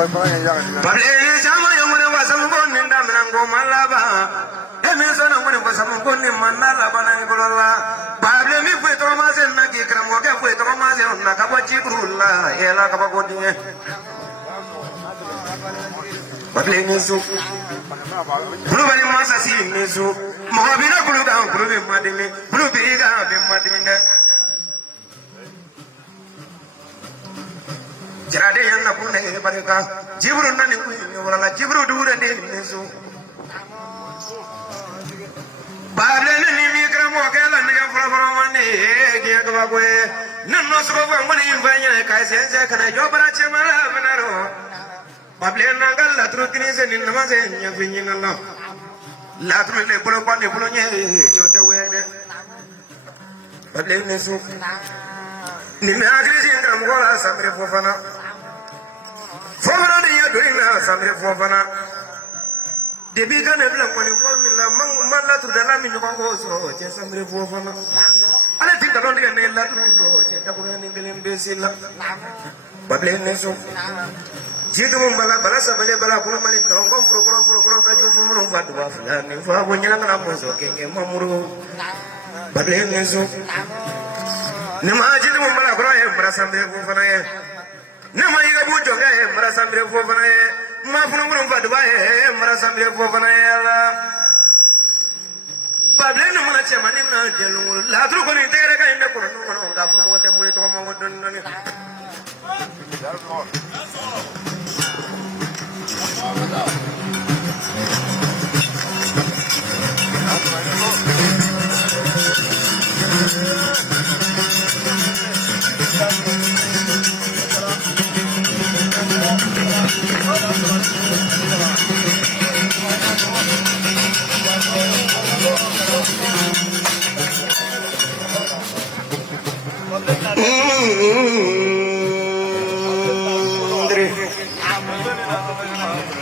Babele jama yomune wasamu koni ndamina ngoma laba. Emisana mune wasamu koni mandala bana ibolola. Babele mi fue tomase na kikra moke fue tomase na kabachi kurula ela kabakodiye. Babele nisu. Bulu bani masa si nisu. Mohobina bulu ka bulu bi madini. Bulu bi ga bi madini. Jarade yang nak pun ni mereka Jibril nani pun ni orang Jibril dua ni nisu. Bapa ni mikir mau kelan ni yang fula mani dia kau aku nan masuk aku mani banyak kaisa kena jawab raja malah benaro. Bapa nangal latru kini se ni nama se nyafini nalla. Latru ni pulau pani pulau ni jote wede. Bapa nisu. Ni agak sih yang kamu kau sambil fofana. Fofana dia doinglah sambil fofana. Debi kan bilang kau ni kau mila mang latru dalam ini kau kau so je sambil fofana. Ada tidak orang dia ni latru lo je tak kau ni kelim besil. Bapa nisu. Jika membala sabale bala kau malik kau furo kaju furo fatu bafla ni furo punya nak nama so kenge mamuru. Bapa nisu. Nama aja tu membala kau yang merasa berfufana ya. Nama ibu bujuk ya merasa berfufana ya. Maafkan orang berdua ya merasa berfufana ya lah. Bablen nama macam mana nak jalan? Lalu kau ni tegak kan indah kau nak dapat muat yang muat tu kamu muat dan ni.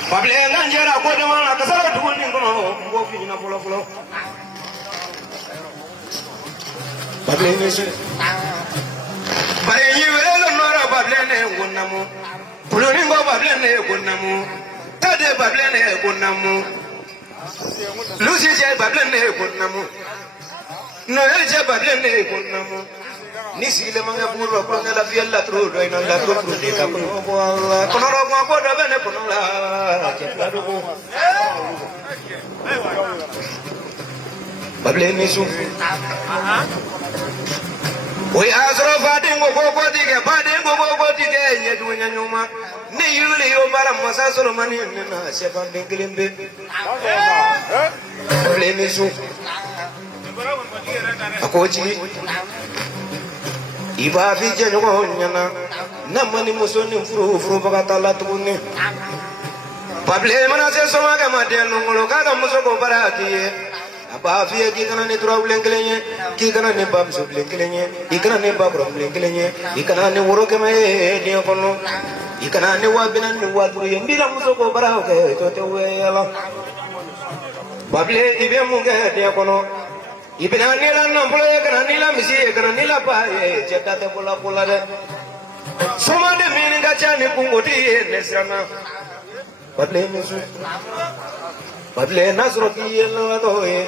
Bablen anjara aku dah mana kesal dua ni kono, gua fina pulau. Bablen ni sih. Bayi ni wala nora bablen ni gunamu. Pulau ni gua bablen ni gunamu. Tade bablen ni gunamu. Lucy je bablen ni gunamu. Noel je bablen ni gunamu. Nisi le manga puro ko ngala fiel la tru do ina la tru de ka ko Allah kono ro ko do bene kono la je la do bable nisu oi azro fadi go dige fadi go dige nye du nya nyuma ne yule yo bara masa solo mani na sefa bengelembe bable nisu akoji Iba fije nyoko nyana namani musoni furu bakatala tuni Bable mana se soma ka mate nungolo ka musoko baraki Aba fiye ki kana ne tura blenkelenye ki kana ne bam so blenkelenye ikana ne babro blenkelenye ikana ne woro ke me ni kono ikana ne wabina ne wadru yembila musoko barake tote wela Bable ibe munge ni kono Ibina nila nampolo kana nila misi kana nila pae cedate bola de soma de mininga chani kungoti nesrana Bable nasro ki yelo doe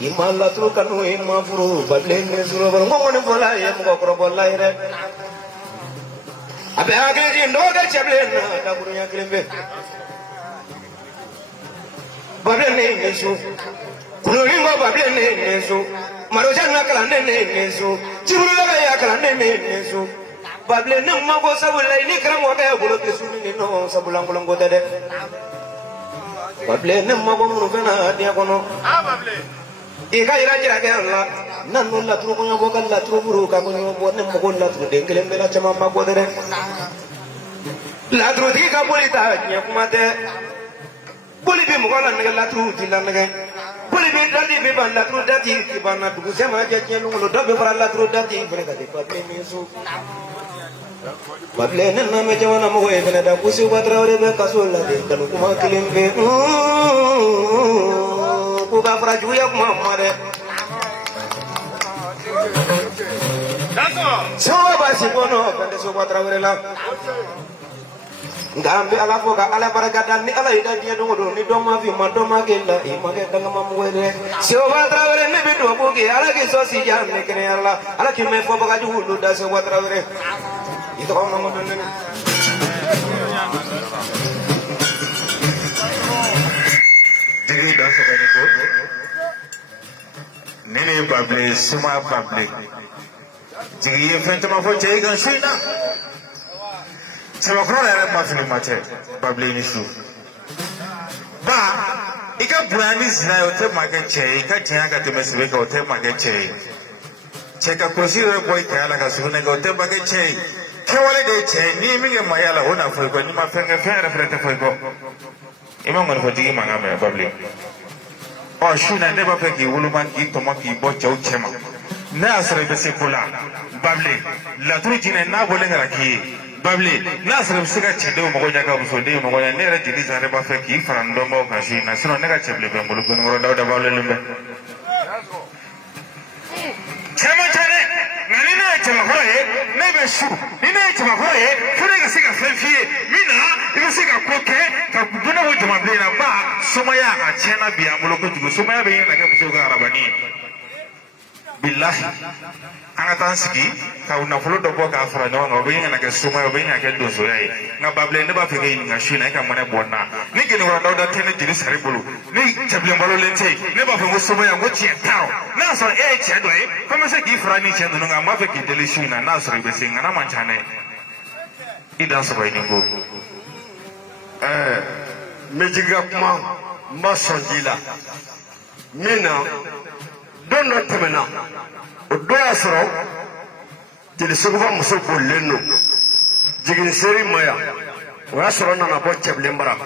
imalla tu kanu imafuru bable nesro ngone bola ye mo ko bola ire abe age ji no de chable na ta burunya krembe Bable nesu Kuloringo bable nesu, marojana kalande nesu, chibula ya kalande nesu. Bable nama go sabula ini kerana wakaya bulo kesu ni no sabulang bulang go tade. Bable nama go murukana dia kono. Bable. Ika ira jira ke Allah. Nanu latru kono go kan latru buru ka kono go nama go latru dengkelem bela cama ma go tade. Latru di ka bolita nya kumate. Boli bi mugola nge latru tilanga. Boli bi dadi bi ban latru dadi ki bana dugu sema jaje lungulo dobe para latru dadi bere kadi bable nisu bable nenna me jawana mo e bene da kusi watra ore be kasulla de kanu kuma kilimbe ku ga para juya kuma mare so ba si bono kande so watra ore la ngambi ala foka ala baraka ni ala ida dia do ni do ma fi ma do ma gella e ma gella ngam mo wede so wa trawere ne bi do bugi ala ki so si jam ne kene ala ki me fo baga ju da so wa trawere itu ko mo do ne digi da so ko ne ko nene public suma public digi frente ma fo je gan shina sama kuro yɛrɛ ma fini ma cɛ babile ni su ba i ka bonya ni zina ye o tɛ maa kɛ cɛ ye i ka janya ka tɛmɛ sɛbɛ kan o tɛ maa kɛ cɛ ye cɛ ka kɔlɔsi yɛrɛ bɔ i kaya la ka sugunɛ kɛ o tɛ maa kɛ cɛ ye kɛwale de ye cɛ ye n'i ye min kɛ maaya la o na fɔ i kɔ n'i ma fɛn kɛ fɛn yɛrɛ fɛnɛ tɛ fɔ i kɔ i ma ŋɔnifɔtigi mankan mɛn babile ɔ su na ne b'a fɛ k'i woloma k'i tɔmɔ k'i bɔ cɛw cɛ ma ne y'a sɔrɔ i bɛ se ko la babile laturu jinɛ n'a bɔlen kɛra k'i ye babile n'a sɔrɔ i bɛ se ka cɛdenw mago ɲɛ ka musodenw mago ɲɛ ne yɛrɛ jeli zan b'a fɛ k'i fara n dɔnbaw kan su in na sinon ne ka cɛbilen bɛ n bolo gɔnikɔrɔ dawuda bawulen bɛ cɛman tɛ dɛ nka ni ne ye cɛbakɔrɔ ye ne bɛ su ni ne ye cɛbakɔrɔ ye fo ne ka se ka fɛn f'i ye min na i bɛ se ka ko kɛ ka donna o jamabilen na ba somaya a tiɲɛna bi an bolo kojugu somaya bɛ ɲini ka kɛ musow ka arabani ye bilahi an ka taa sigi ka nafolo dɔ bɔ k'a fara ɲɔgɔn kan o bɛ ɲini ka kɛ somaya o bɛ ɲini ka kɛ donsoya ye nka babile ne b'a fɛ k'e ɲininka su in na e ka mɔnɛ bɔ n na ni gɛnɛkɔrɔ dawuda tɛ ne jeli sari bolo ni cɛbilen balolen tɛ yen ne b'a fɛ ko somaya n ko tiɲɛ t'a rɔ n'a y'a sɔrɔ e ye cɛ dɔ ye ko n bɛ se k'i fara ni cɛ ninnu kan n b'a fɛ k'i deli su in na n'a sɔrɔ i bɛ se nka n'a man ca dɛ i dan sɔrɔ i ni ko. n bɛ jigin ka kuma n b'a sɔn ji la min na don dɔ tɛmɛna o don y'a sɔrɔ jeli seguba muso bolilen don jigin seri ma yan o y'a sɔrɔ n nana bɔ cɛbilen bara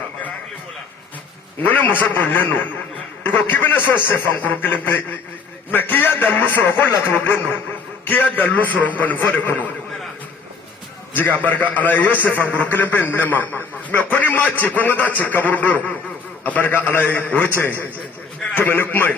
n ko ni muso bolilen don i ko k'i bɛ ne sɔrɔ sɛfankuru kelen pe mɛ k'i y'a dalilu sɔrɔ ko laturuden don k'i y'a dalilu sɔrɔ nkɔnifɔ de kɔnɔ jigi a barika ala ye i ye sɛfankuru kelen pe nin ne ma mɛ ko ni m'a ci ko n ka taa ci kaburu don a barika ala ye o ye tiɲɛ ye tɛmɛ ni kuma ye.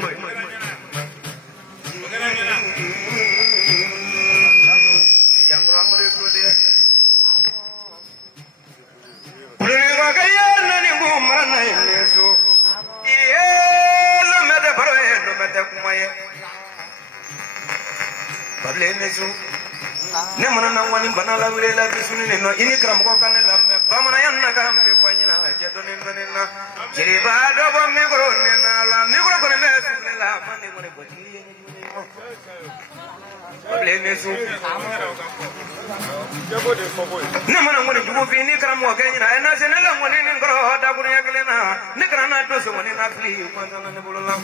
ne mana na wani bana la wele la bisuni ne no ini karamɔgɔ kan ne lamɛn bamananya na karam bɛ fɔ ɲina cɛ dɔɔni dɔɔni na jeliba dɔ bɔ mikoro ne na la mikoro kɔni bɛ sigi la ma ne kɔni bɔ jeli ye babile ne su ne mana ŋɔni jugu fi ni karamɔgɔ kɛ ɲina a na se ne la ŋɔni ni kɔrɔ dakuruɲɛ kelen na ne kana na to so ŋɔni na fili kɔntana ne bolo la.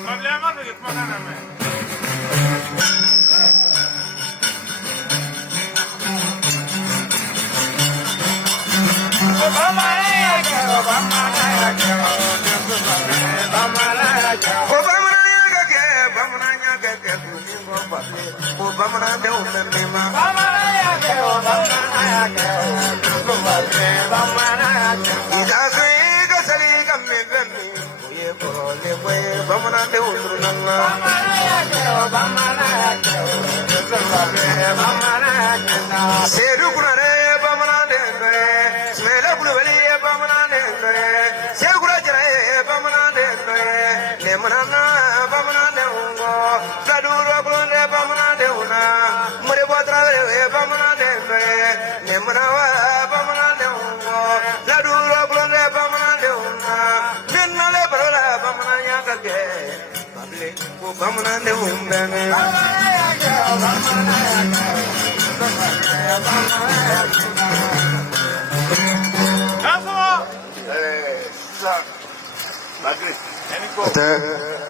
Ate